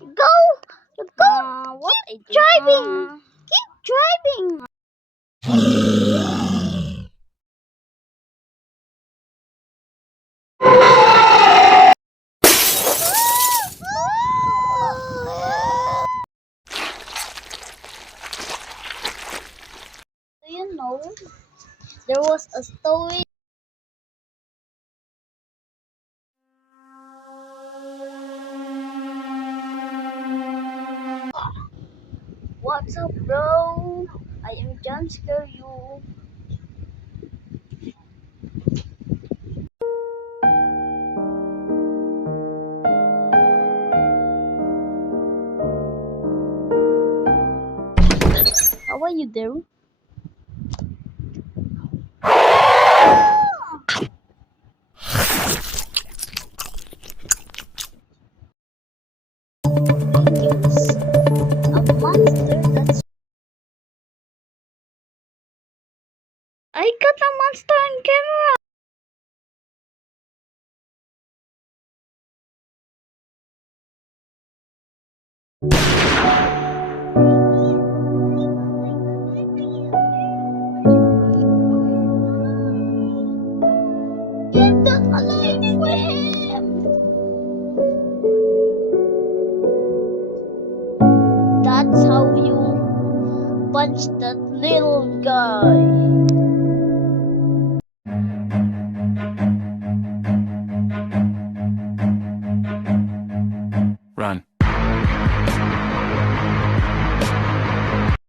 Go! Go! Keep driving! Keep driving! Do you know there was a story? What's up, bro? I am John Scare You. How are you there? News. A monster that's I got a monster on camera. Get that alive for him. That's how you punch that little guy. Run.